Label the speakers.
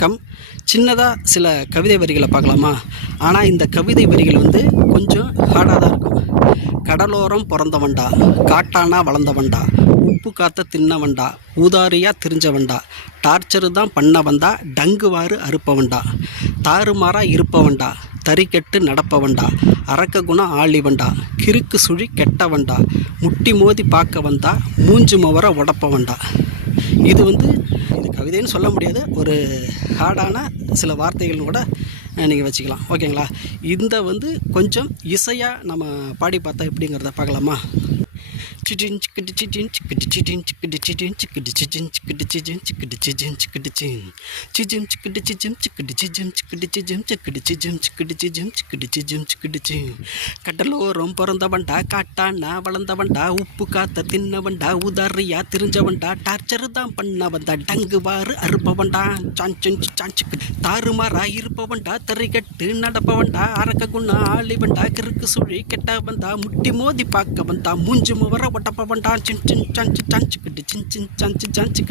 Speaker 1: வணக்கம். சின்னதாக சில கவிதை வரிகளை பார்க்கலாமா? ஆனால் இந்த கவிதை வரிகள் வந்து கொஞ்சம் ஹார்டாக தான் இருக்கும். கடலோரம் பிறந்தவன்டா காட்டானா வளர்ந்தவன்டா உப்பு காத்த தின்னவன்டா ஊதாரியாக திரிஞ்சவன்டா டார்ச்சரு தான் பண்ணவன்டா டங்குவாறு அறுப்பவன்டா தாறுமாறாக இருப்பவன்டா தறிக்கெட்டு நடப்பவன்டா அரக்க குணம் ஆளிவன்டா கிறுக்கு சுழி கெட்டவன்டா முட்டி மோதி பார்க்க வந்தா மூஞ்சு மவர உடப்பவன்டா. இது வந்து கவிதைன்னு சொல்ல முடியாது. ஒரு ஹார்டான சில வார்த்தைகள் கூட நீங்கள் வச்சுக்கலாம். ஓகேங்களா? இந்த வந்து கொஞ்சம் இசையாக நம்ம பாடி பார்த்தா எப்படிங்கிறத பார்க்கலாமா? கடலோரம் பிறந்தவன்டா காட்டானா வளர்ந்தவன்டா உப்பு காத்த தின்னவன்டா உதாரியா திரிஞ்சவன்டா டார்ச்சர் தான் பண்ணவன்டா டங்குவாறு அறுப்பவன்டா சாஞ்சன் சாஞ்சுக்கு தாறுமாறா இருப்பவன்டா தறிகட்டு நடப்பவன்டா அரக்க குண்ணா ஆளிவன்டா கிறுக்கு சுழி கெட்டவன்டா முட்டி மோதி பார்க்க வந்தா மூஞ்சு முவர ஒட்டப்பவன்டா சின் சின் சஞ்சு சஞ்சுக்கிட்டு சின் சின் சஞ்சு சஞ்சுக்கிட்டு